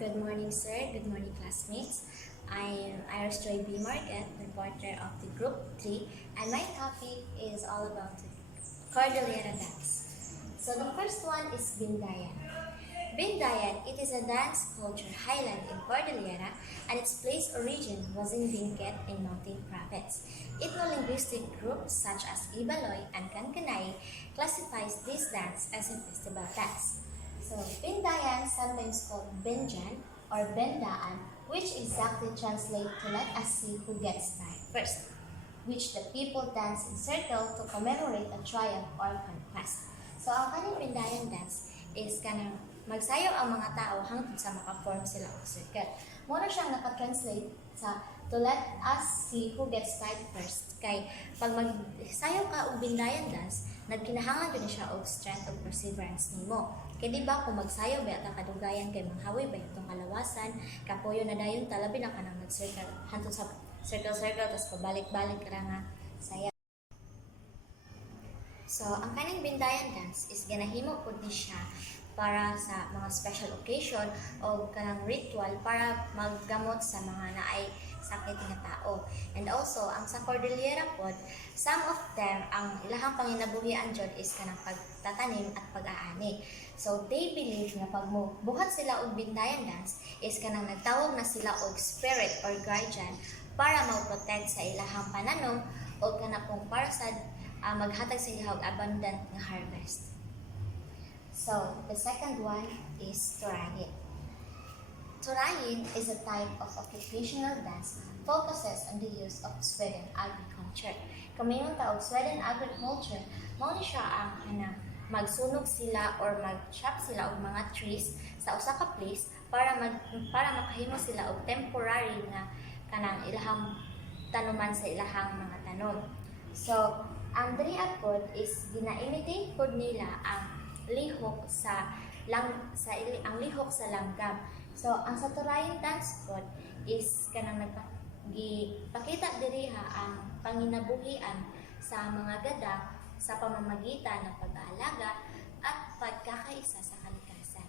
Good morning, sir. Good morning, classmates. I am Iris Joy B. Market, reporter of the Group 3, and my topic is all about the Cordillera dance. So the first one is Bindayan. Bindayan, it is a dance culture highland in Cordillera, and its place origin was in Benguet in Mountain Province. Ethno-linguistic groups such as Ibaloy and Kankanay classifies this dance as a festival dance. So, Bindayan, sometimes called Benjan or Bendaan, which exactly translates to let us see who gets tied first, which the people dance in circle to commemorate a triumph or conquest. So, ang kaning Bindayan dance is kanang magsayaw ang mga tao hangtod sa makaform sila og circle. Muna siyang nakatranslate sa to let us see who gets tied first. Kay pag magsayaw ka og Bindayan dance, nagkinahanglan din siya og strength of perseverance nimo. Kaya di ba kung magsayaw ba at kadugayan kay manghawi ba itong kalawasan, kapuyo na dayon talabi na ka nang mag-circle, hantod sa circle-circle, tapos pabalik-balik ka nga sayaw. So, ang kaning Bindayan dance is ganahimo po di siya para sa mga special occasion o kanang ritual para maggamot sa mga naay sakit nga tao. And also, ang sa Cordillera pod, some of them, ang ilahang panginabuhian dyan is kanang pagtatanim at pag-aani. So, they believe na pag buhat sila og Bindayan dance is kanang nagtawag na sila og spirit or guardian para mag-protect sa ilahang pananom o kanapong para sa maghatag sa ilahang abundant nga harvest. So, the second one is Turahin. Turahin is a type of occupational dance focuses on the use of Sweden agriculture. Kamayong taog Sweden agriculture, mao ni siya ang magsunog sila or mag-chop sila og mga trees sa usa ka place para makahimo sila og temporary nga kanang ilahang tanuman sa ilahang mga tanom. So, ang diri pod is gina-imitate pod nila ang lihok sa lihok sa langgam. So, ang sa Turahin dance pod is kanang nagpakita diriha ang panginabuhian sa mga gada sa pamamagitan ng pag-aalaga at pagkakaisa sa kalikasan.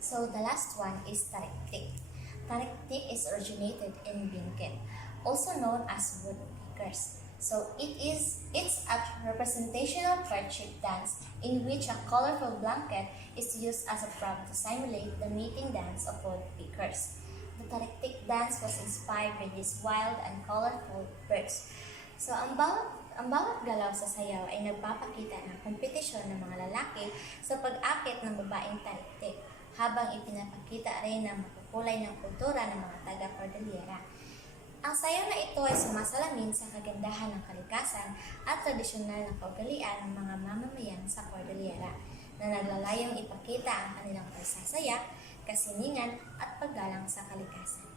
So, the last one is Tariktik. Tariktik is originated in Benguet, also known as woodpeckers. So it's a representational courtship dance in which a colorful blanket is used as a prop to simulate the mating dance of woodpeckers. The Tariktik dance was inspired by these wild and colorful birds. So ang bawat galaw sa sayaw ay nagpapakita ng kompetisyon ng mga lalaki sa pag-akit ng babaeng Tariktik, habang ipinapakita rin ang makukulay ng kultura ng mga taga-Cordillera. Ang sayaw na ito ay sumasalamin sa kagandahan ng kalikasan at tradisyonal na kaugalian ng mga mamamayan sa Cordillera na naglalayong ipakita ang kanilang pagsasaya, kasiningan at paggalang sa kalikasan.